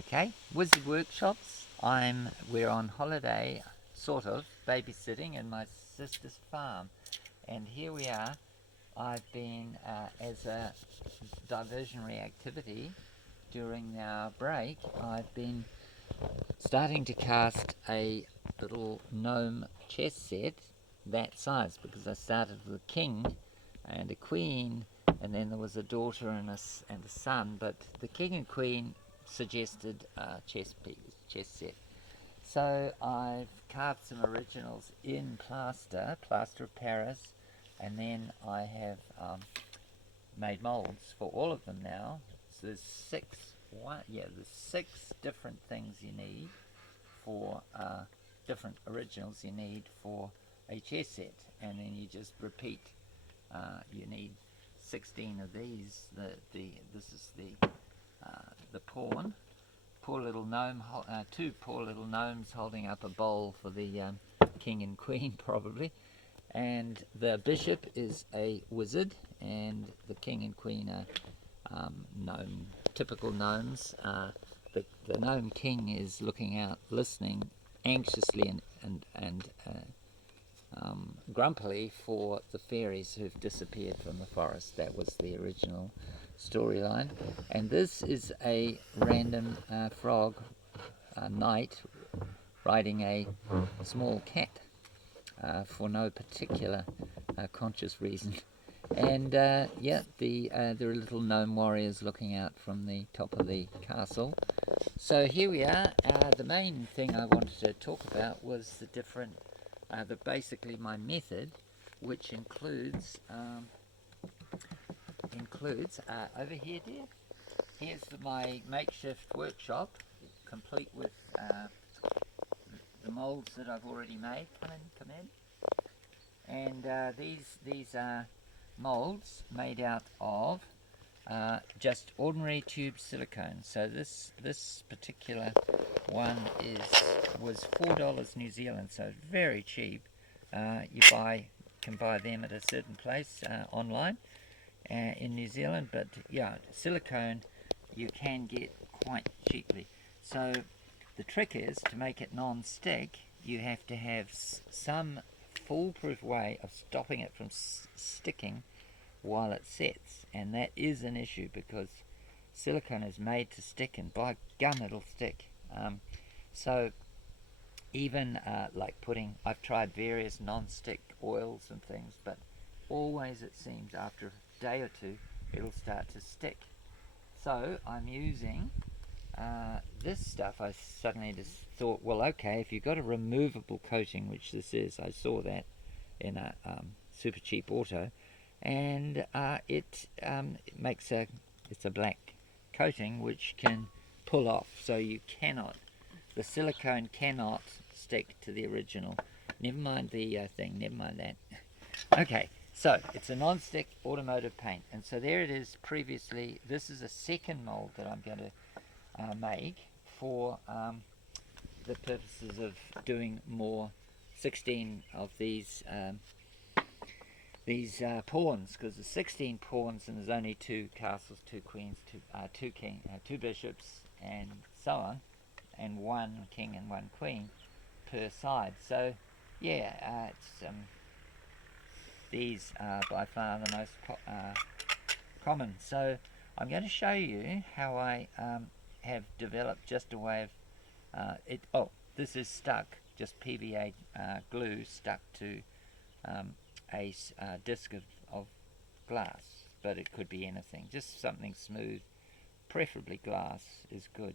Okay, Wizard Workshops. We're on holiday, sort of, babysitting in my sister's farm. And here we are. I've been, as a diversionary activity during our break, I've been starting to cast a little gnome chess set that size, because I started with a king and a queen, and then there was a daughter and a son, but the king and queen suggested chess set. So I've carved some originals in plaster of Paris, and then I have made molds for all of them now. So there's six different things you need for different originals you need for a chess set, and then you just repeat. You need 16 of these. This is the pawn. Poor little gnome. Two poor little gnomes holding up a bowl for the king and queen, probably. And the bishop is a wizard, and the king and queen are typical gnomes. The gnome king is looking out, listening anxiously and grumpily for the fairies who've disappeared from the forest. That was the original storyline. And this is a random frog, knight, riding a small cat for no particular conscious reason. And there are little gnome warriors looking out from the top of the castle. So here we are. The main thing I wanted to talk about was the different, basically my method, which includes over here, dear. Here's my makeshift workshop, complete with the molds that I've already made. Come in. And these are molds made out of just ordinary tube silicone. So this particular one was $4 New Zealand, so very cheap. You can buy them at a certain place online in New Zealand, but yeah, silicone you can get quite cheaply. So the trick is to make it non-stick. You have to have some foolproof way of stopping it from sticking while it sets, and that is an issue because silicone is made to stick, and by gum it'll stick. So even I've tried various non-stick oils and things, but always it seems after a day or two it'll start to stick. So I'm using this stuff. I suddenly just thought, well, okay, if you've got a removable coating, which this is, I saw that in a super cheap auto, and it makes it's a black coating which can pull off, so the silicone cannot stick to the original. Never mind the thing, never mind that. Okay, so it's a non-stick automotive paint, and so there it is previously. This is a second mold that I'm going to make for the purposes of doing more 16 of these pawns, because there's 16 pawns and there's only 2 castles, 2 queens, 2 bishops, and so on, and 1 king and 1 queen per side. So yeah, these are by far the most common. So I'm going to show you how I have developed just a way of it. Oh, this is stuck, just PVA glue stuck to a disc of glass, but it could be anything, just something smooth, preferably glass is good.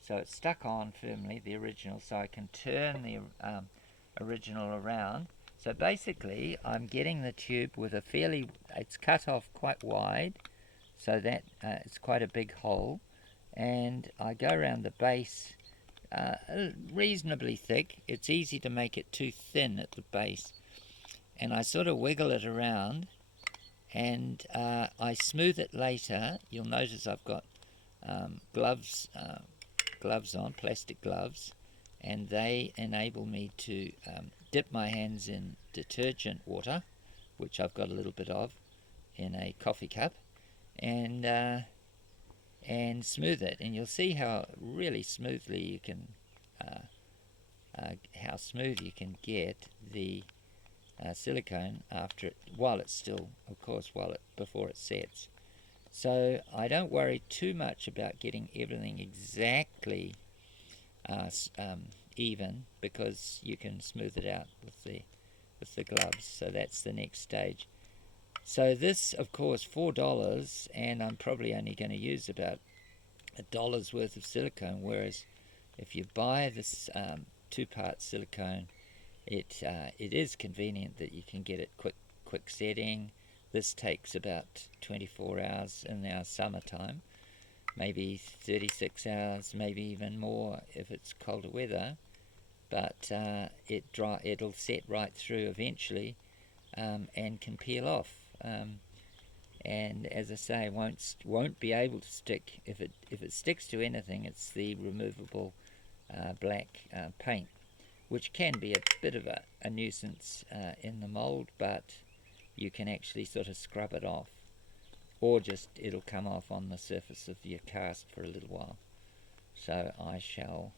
So it's stuck on firmly, the original, so I can turn the original around. So basically I'm getting the tube with it's cut off quite wide, so that it's quite a big hole, and I go around the base reasonably thick. It's easy to make it too thin at the base, and I sort of wiggle it around, and I smooth it later. You'll notice I've got gloves on, plastic gloves, and they enable me to dip my hands in detergent water, which I've got a little bit of in a coffee cup, and and smooth it, and you'll see how really smoothly you can how smooth you can get the silicone after it, while it's still, of course, before it sets. So I don't worry too much about getting everything exactly even, because you can smooth it out with the gloves. So that's the next stage. So this, of course, $4, and I'm probably only going to use about $1 worth of silicone, whereas if you buy this two-part silicone, it is convenient that you can get it quick setting. This takes about 24 hours in our summertime, maybe 36 hours, maybe even more if it's colder weather, but it'll set right through eventually, and can peel off. And as I say, won't be able to stick. If it sticks to anything, it's the removable black paint, which can be a bit of a nuisance in the mold, but you can actually sort of scrub it off, or just it'll come off on the surface of your cast for a little while. So I shall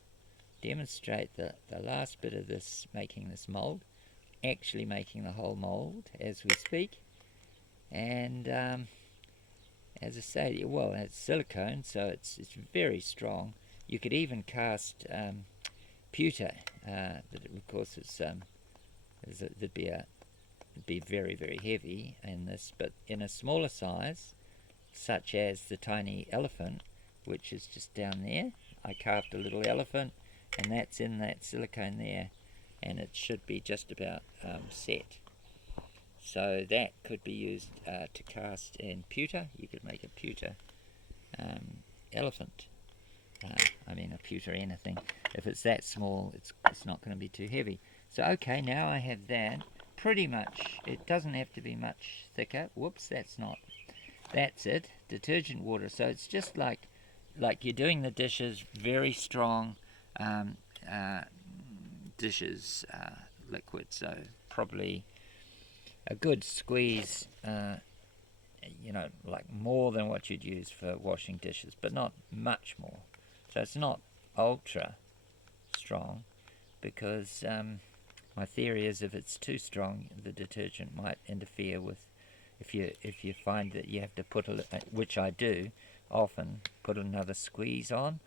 demonstrate the last bit of this, making this mold, actually making the whole mold as we speak. And as I say, well, it's silicone, so it's very strong. You could even cast pewter. Of course, it'd be very, very heavy in this, but in a smaller size, such as the tiny elephant, which is just down there. I carved a little elephant, and that's in that silicone there, and it should be just about set. So that could be used to cast in pewter. You could make a pewter elephant. I mean, a pewter anything. If it's that small, it's not going to be too heavy. So okay, now I have that. Pretty much, it doesn't have to be much thicker. Whoops, that's it. Detergent water. So it's just like you're doing the dishes, very strong dishes liquid. So probably a good squeeze, like more than what you'd use for washing dishes, but not much more. So it's not ultra strong, because my theory is if it's too strong, the detergent might interfere with, if you find that you have to put which I do often, put another squeeze on.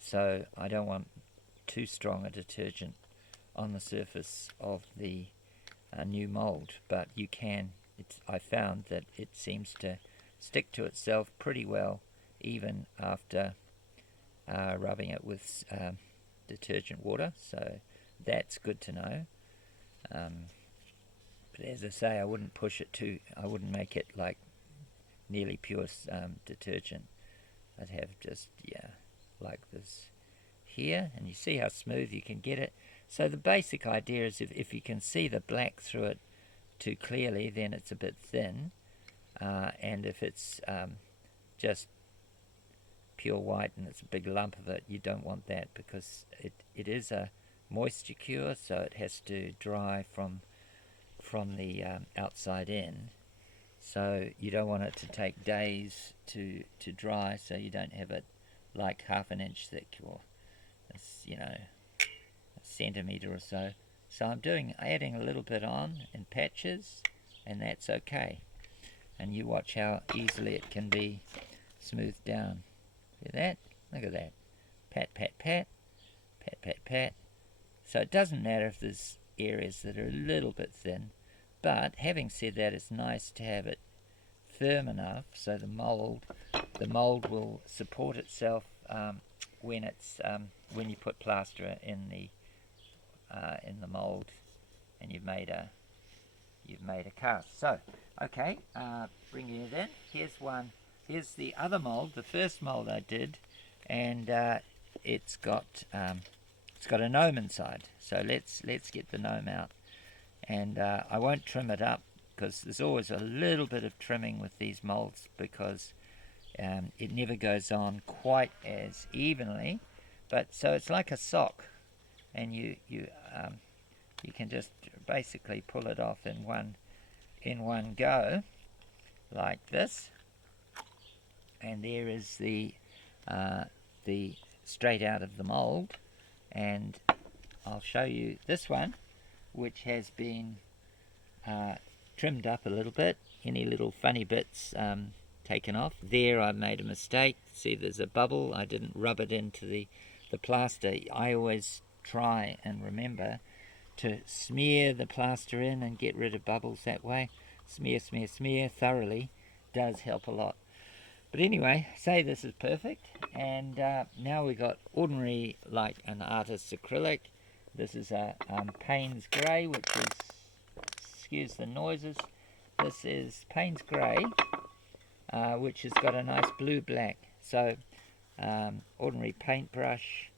So I don't want too strong a detergent on the surface of the new mold, but you can. I found that it seems to stick to itself pretty well, even after rubbing it with detergent water. So that's good to know. But as I say, I wouldn't push it too. I wouldn't make it like nearly pure detergent. I'd have just like this here, and you see how smooth you can get it. So the basic idea is if you can see the black through it too clearly, then it's a bit thin, and if it's just pure white and it's a big lump of it, you don't want that, because it is a moisture cure, so it has to dry from the outside in. So you don't want it to take days to dry, so you don't have it like half an inch thick, or a centimetre or so. So I'm adding a little bit on in patches, and that's okay. And you watch how easily it can be smoothed down. See that? Look at that. Pat, pat, pat. Pat, pat, pat. So it doesn't matter if there's areas that are a little bit thin, but having said that, it's nice to have it firm enough so the mold will support itself when you put plaster in the mold and you've made a cast. So okay, bringing it in. Here's the other mold, the first mold I did, and it's got a gnome inside. So let's get the gnome out, and I won't trim it up, because there's always a little bit of trimming with these molds, because it never goes on quite as evenly. But so it's like a sock, and you can just basically pull it off in one go, like this. And there is the the straight out of the mold, and I'll show you this one, which has been trimmed up a little bit. Any little funny bits taken off. There I made a mistake. See, there's a bubble. I didn't rub it into the plaster. I always try and remember to smear the plaster in and get rid of bubbles that way. Smear, smear, smear thoroughly does help a lot. But anyway, say this is perfect, and now we got ordinary, like an artist's acrylic. This is a Paynes grey, which is, excuse the noises, this is Paynes grey, which has got a nice blue-black. So ordinary paintbrush.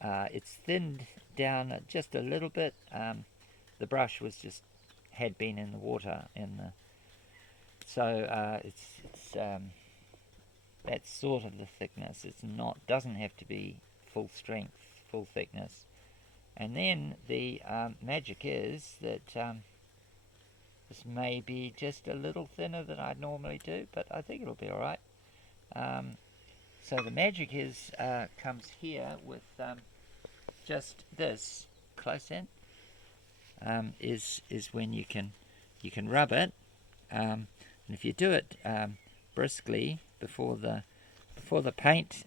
It's thinned down just a little bit. The brush was just had been in the water, so it's that's sort of the thickness. It's not, doesn't have to be full strength, full thickness. And then the magic is that this may be just a little thinner than I'd normally do, but I think it'll be all right. So the magic is comes here with just this close in. Is when you can rub it, and if you do it briskly before the paint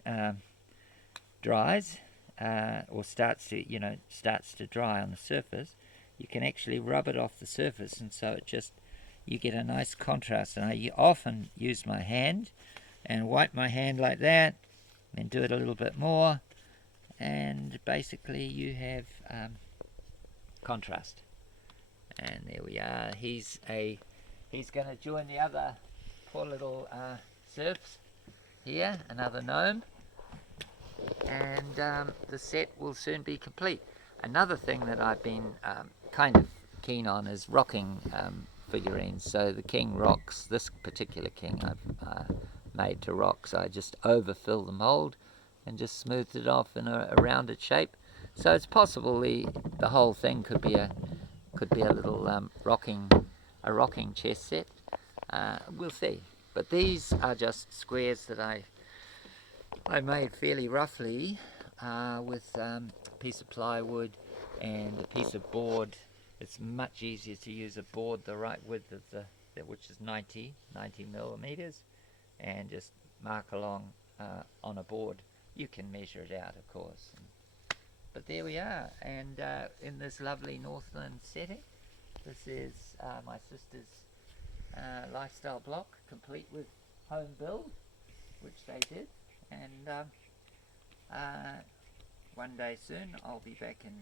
dries or starts to dry on the surface, you can actually rub it off the surface, and so you get a nice contrast. And I often use my hand and wipe my hand like that, and do it a little bit more, and basically you have contrast. And there we are. He's going to join the other poor little serfs here, another gnome, and the set will soon be complete. Another thing that I've been kind of keen on is rocking figurines. So the king rocks. This particular king I've made to rock, so I just overfill the mold and just smoothed it off in a rounded shape. So it's possible the whole thing could be a little rocking chess set. We'll see. But these are just squares that I made fairly roughly with a piece of plywood and a piece of board. It's much easier to use a board the right width of which is 90 millimeters, and just mark along on a board. You can measure it out, of course. But there we are, and in this lovely Northland setting. This is my sister's lifestyle block, complete with home build, which they did. And one day soon I'll be back in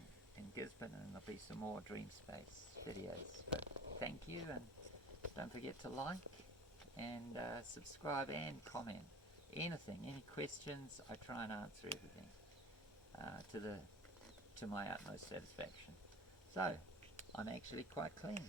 Gisborne, and there'll be some more Dream Space videos. But thank you, and don't forget to like and subscribe and comment. Anything, any questions, I try and answer everything to my utmost satisfaction. So I'm actually quite clean.